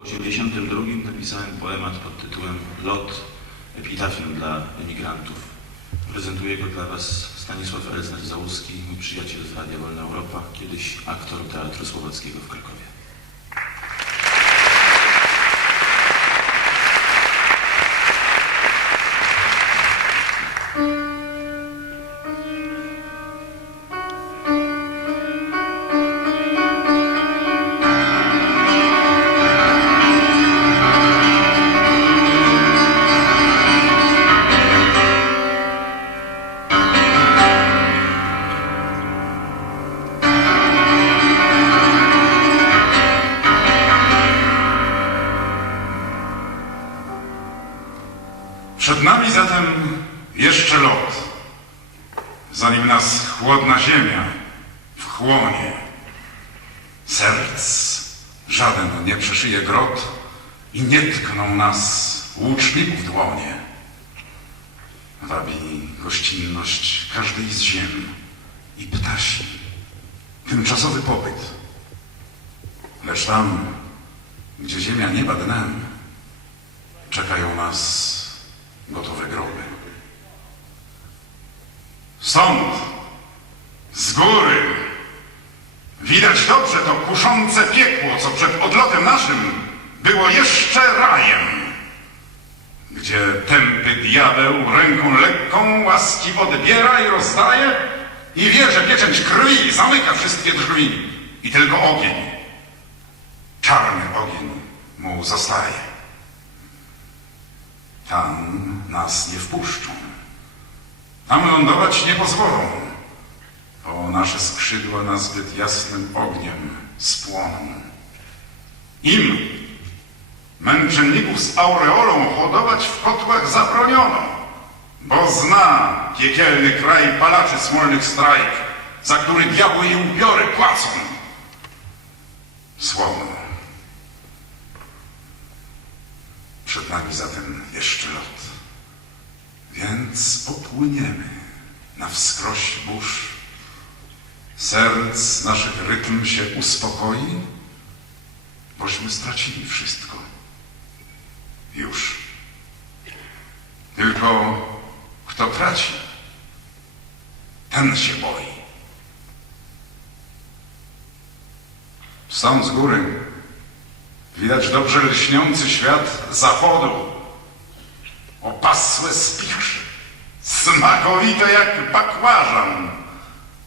W 1982 napisałem poemat pod tytułem Lot epitafium dla emigrantów. Prezentuje go dla Was Stanisław Elznać-Załuski, mój przyjaciel z Radia Wolna Europa, kiedyś aktor Teatru Słowackiego w Krakowie. Przed nami zatem jeszcze lot, zanim nas chłodna ziemia wchłonie. Serc żaden nie przeszyje grot i nie tkną nas łuczników dłonie. Wabi gościnność każdej z ziem i ptasi tymczasowy pobyt. Lecz tam, gdzie ziemia nieba dnem, czekają nas gotowe groby. Stąd, z góry, widać dobrze to kuszące piekło, co przed odlotem naszym było jeszcze rajem, gdzie tępy diabeł ręką lekką łaski odbiera i rozdaje i wie, że pieczęć krwi zamyka wszystkie drzwi i tylko ogień, czarny ogień mu zostaje. Tam nas nie wpuszczą. Tam lądować nie pozwolą, bo nasze skrzydła nazbyt jasnym ogniem spłoną. Im, męczenników z aureolą, hodować w kotłach zabroniono, bo zna piekielny kraj palaczy smolnych strajk, za który diabły i ubiory płacą. Słowno. Przed nami zatem jeszcze lot. Więc popłyniemy na wskroś burz. Serc naszych rytm się uspokoi, bośmy stracili wszystko. Już. Tylko kto traci, ten się boi. Stąd z góry Widać dobrze lśniący świat zachodu. Opasłe spichrze, smakowite jak bakłażan.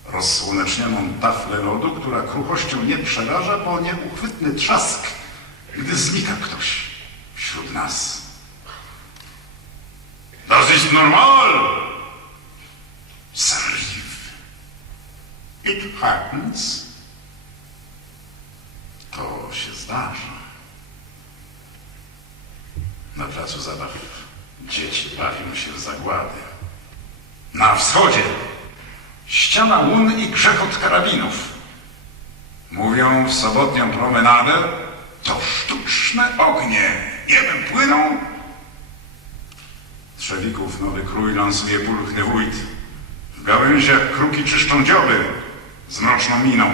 Rozsłonecznioną taflę lodu, która kruchością nie przeraża, bo nieuchwytny trzask, gdy znika ktoś wśród nas. Das ist normal. Sariv. It happens. To się zdarza. Na placu zabaw dzieci bawią się w zagłady. Na wschodzie ściana łun i grzechot karabinów. Mówią w sobotnią promenadę to sztuczne ognie. Niebem płyną. Trzewików nowy krój lansuje pulchny wójt. W gałęziach kruki czyszczą dzioby z mroczną miną.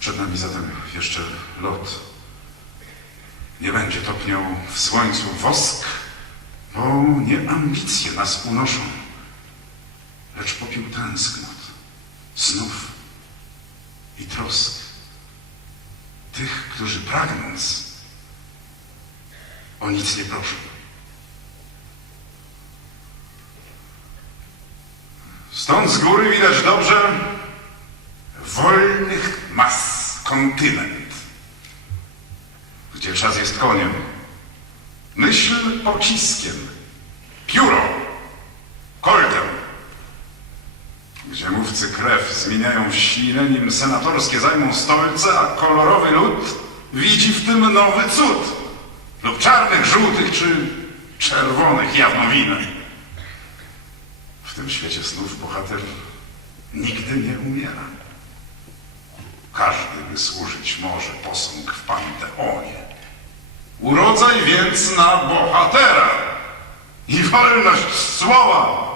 Przed nami zatem jeszcze lot. Nie będzie topniał w słońcu wosk, bo nie ambicje nas unoszą, lecz popiół tęsknot, snów i trosk. Tych, którzy pragnąc, o nic nie proszą. Stąd z góry widać dobrze wolnych mas kontynent, gdzie czas jest koniem, myśl pociskiem, pióro, koltem, gdzie mówcy krew zmieniają w ślinę, nim senatorskie zajmą stolce, a kolorowy lud widzi w tym nowy cud, lub czarnych, żółtych czy czerwonych jawnowiny. W tym świecie snów bohater nigdy nie umiera. Każdy wysłużyć może posąg w Panteonie. Urodzaj więc na bohatera i wolność słowa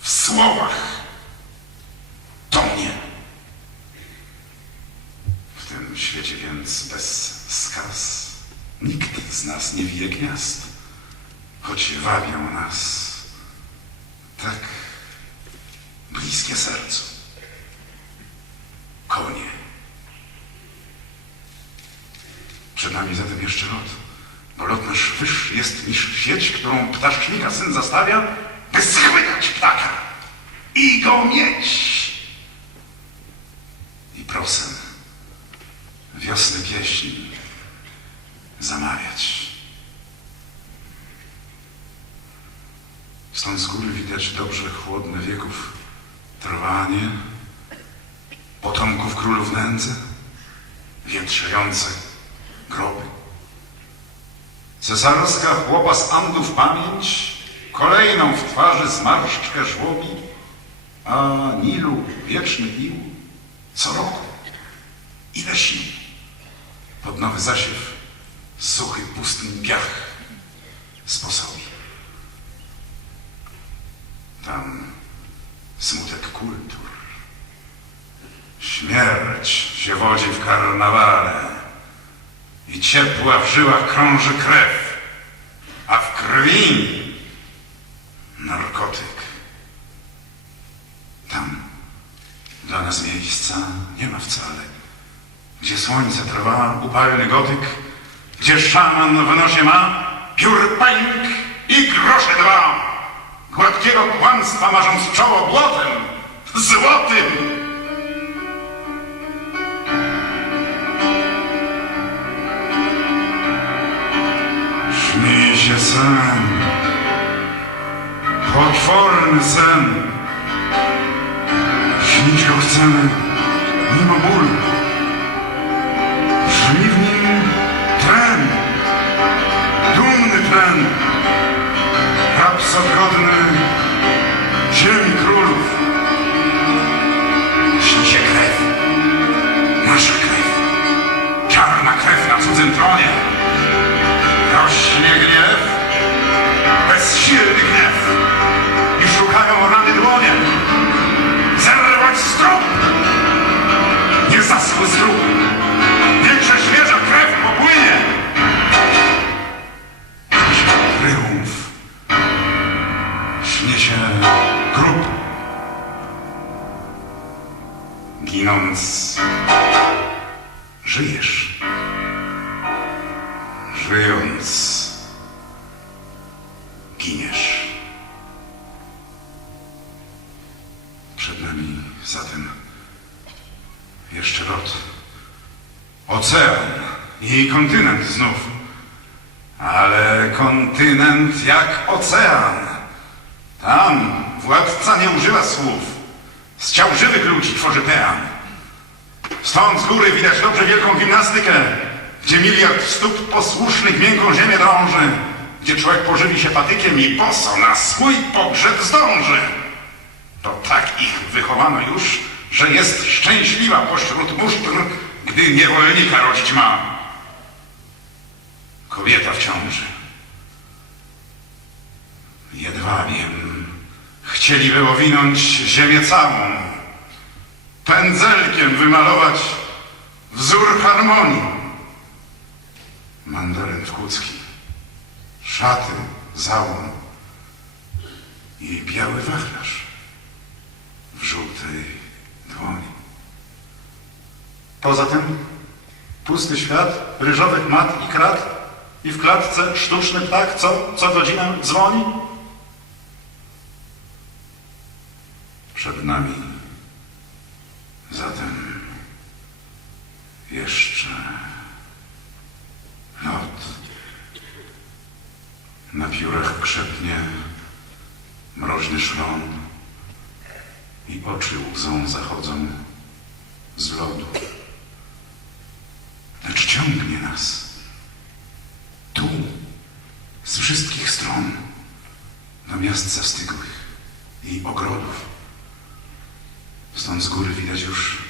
w słowach tonie. W tym świecie więc bez skaz nikt z nas nie wije gniazd, choć wabią nas tak bliskie sercu. Konie. Przed nami zatem jeszcze lot, bo lot nasz wyższy jest niż sieć, którą ptasznika syn zastawia, by schwytać ptaka i go mieć. I prosem wiosny pieśni zamawiać. Stąd z góry widać dobrze chłodne wieków trwanie, potomków królów nędzy, wietrzejące groby. Cesarska chłopa z Andów pamięć, kolejną w twarzy zmarszczkę żłobi, a Nilu wieczny pił co roku. Ile sił pod nowy zasiew suchy pustyn piach sposobi. Tam smutek kultur. Śmierć się wodzi w karnawale i ciepła w żyłach krąży krew, a w krwi narkotyk. Tam dla nas miejsca nie ma wcale, gdzie słońce trwa upalny gotyk, gdzie szaman w nosie ma piór pęk i grosze dwa. Gładkiego kłamstwa marząc czoło błotem, złotym. Się sen, potworny sen. Śnić go chcemy mimo bólu. Brzmi w nim tlen, dumny tlen, rapsodgodny Ginąc, żyjesz. Żyjąc, giniesz. Przed nami zatem jeszcze lot. Ocean i kontynent znów. Ale kontynent jak ocean. Tam władca nie używa słów. Z ciał żywych ludzi tworzy pean. Stąd z góry widać dobrze wielką gimnastykę, gdzie miliard stóp posłusznych miękką ziemię drąży, gdzie człowiek pożywi się patykiem i boso na swój pogrzeb zdąży. To tak ich wychowano już, że jest szczęśliwa pośród musztr, gdy niewolnika rodzić ma. Kobieta w ciąży. Jedwabiem chcieliby owinąć ziemię całą, pędzelkiem wymalować wzór harmonii. Mandaryn w kucki, szaty, załom i biały wachlarz w żółtej dłoni. Poza tym pusty świat ryżowych mat i krat i w klatce sztuczny ptak, co co godzinę dzwoni. Przed nami zatem jeszcze lot. Na piórach krzepnie mroźny szlon i oczy łzą zachodzą z lodu. Lecz ciągnie nas tu, z wszystkich stron, do miast zastygłych i ogrodów. Stąd z góry widać już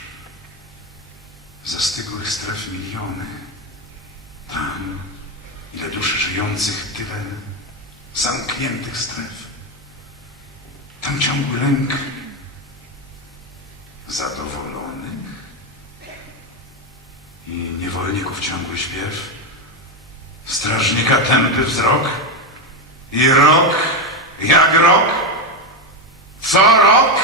zastygłych stref miliony. Tam, ile duszy żyjących, tyle zamkniętych stref. Tam ciągły lęk zadowolonych i niewolników ciągły śpiew, strażnika tępy wzrok. I rok jak rok, co rok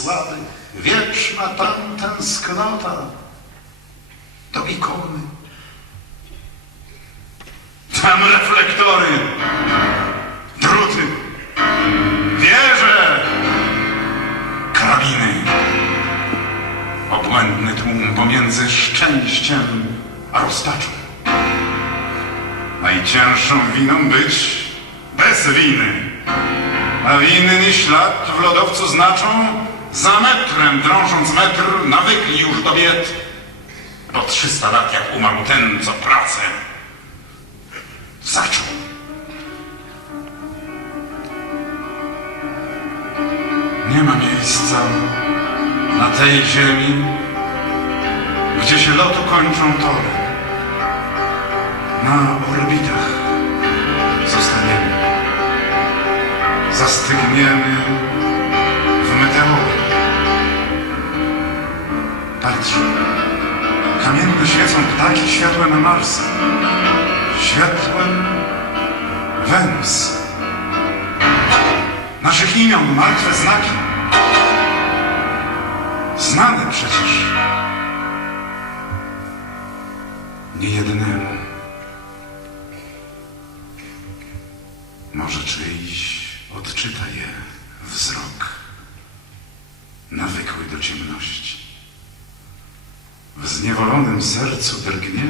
I słaby, wieczna tam tęsknota do ikony. Tam reflektory, druty, wieże, karabiny. Obłędny tłum pomiędzy szczęściem a rozpaczą. Najcięższą winą być bez winy. A winny ślad w lodowcu znaczą za metrem, drążąc metr, nawykli już do bied. Po 300 lat jak umarł ten, co pracę zaczął. Nie ma miejsca na tej ziemi, gdzie się lotu kończą tory. Na orbitach zostaniemy. Zastygniemy Patrz, kamienne świecą ptaki światłem Marsa światłem Wenus. Naszych imion martwe znaki. Znane przecież. Niejednemu. Może czyjś odczyta je wzrok, nawykły do ciemności. W zniewolonym sercu drgnie